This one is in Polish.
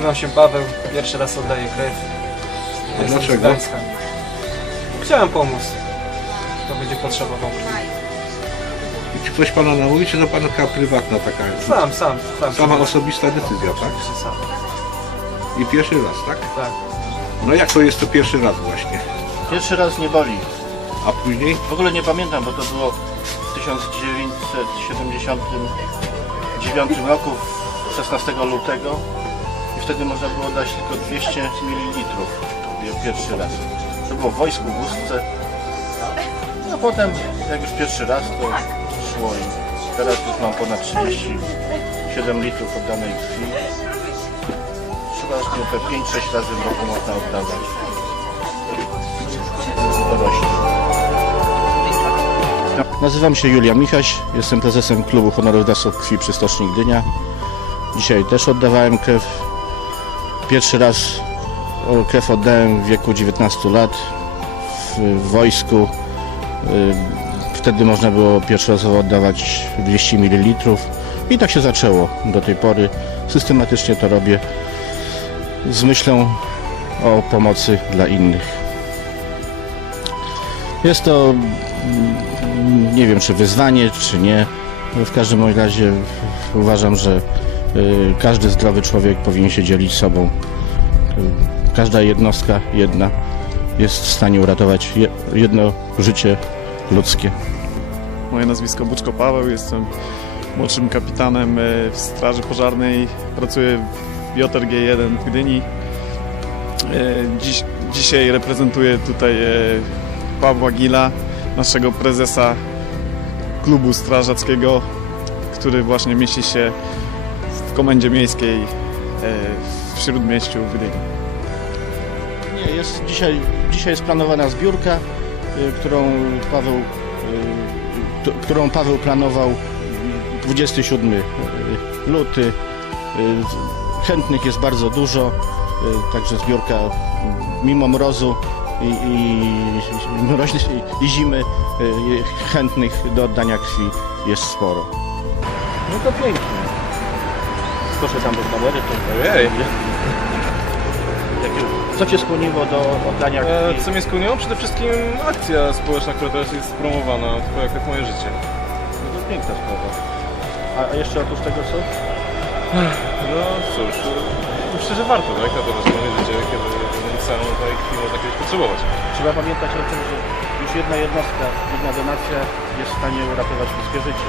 Nazywam się Paweł, pierwszy raz oddaję krew. A Jestem z dlaczego? Gdańska. Chciałem pomóc. Kto będzie potrzebował krwi. I czy ktoś pana namówi, czy to pana taka prywatna taka Sam, sam, sam. sama osobista decyzja, tak? Oczywiście sam. I pierwszy raz, tak? Tak. No jak to jest to pierwszy raz właśnie? Pierwszy raz nie boli. A później? W ogóle nie pamiętam, bo to było w 1979 roku, 16 lutego wtedy można było dać tylko 200 ml pierwszy raz. To było w wojsku w Ustce. A potem, jak już pierwszy raz, to szło i teraz już mam ponad 37 litrów oddanej krwi. Aż te 5-6 razy w roku można oddawać. Nazywam się Julia Michaś, jestem prezesem klubu Honoru Dasów Krwi przy Stoczni Gdynia. Dzisiaj też oddawałem krew. Pierwszy raz krew oddałem w wieku 19 lat w, wojsku. Y, Wtedy można było pierwszorazowo oddawać 200 ml i tak się zaczęło do tej pory. Systematycznie to robię z myślą o pomocy dla innych. Jest to mm, nie wiem czy wyzwanie, czy nie. W każdym razie uważam, że każdy zdrowy człowiek powinien się dzielić sobą. Y, Każda jednostka, jedna, jest w stanie uratować je- jedno życie ludzkie. Moje nazwisko Buczko Paweł, jestem młodszym kapitanem e, w Straży Pożarnej, pracuję w JRG 1 w Gdyni. Dziś, dzisiaj reprezentuję tutaj Pawła Gila, naszego prezesa klubu strażackiego, który właśnie mieści się Komendzie Miejskiej e, w Śródmieściu w Gdyni. Nie, jest dzisiaj, dzisiaj jest planowana zbiórka, y, którą Paweł, t- którą Paweł planował 27 luty. Chętnych jest bardzo dużo, także zbiórka mimo mrozu i, i, i zimy chętnych do oddania krwi jest sporo. No to pięknie. Proszę tam do kamery. To... Ojej. Jakie- Co Cię skłoniło do oddania E, krwi? Co mnie skłoniło? Przede wszystkim akcja społeczna, która teraz jest promowana, Twoja krew, moje życie. No to piękna sprawa. A a jeszcze oprócz tego co? No cóż, e, myślę, że warto, tak? Ratować moje życie, kiedy samą tej krwi można kiedyś potrzebować. Trzeba pamiętać o tym, że już jedna jednostka, jedna donacja jest w stanie uratować ludzkie życie.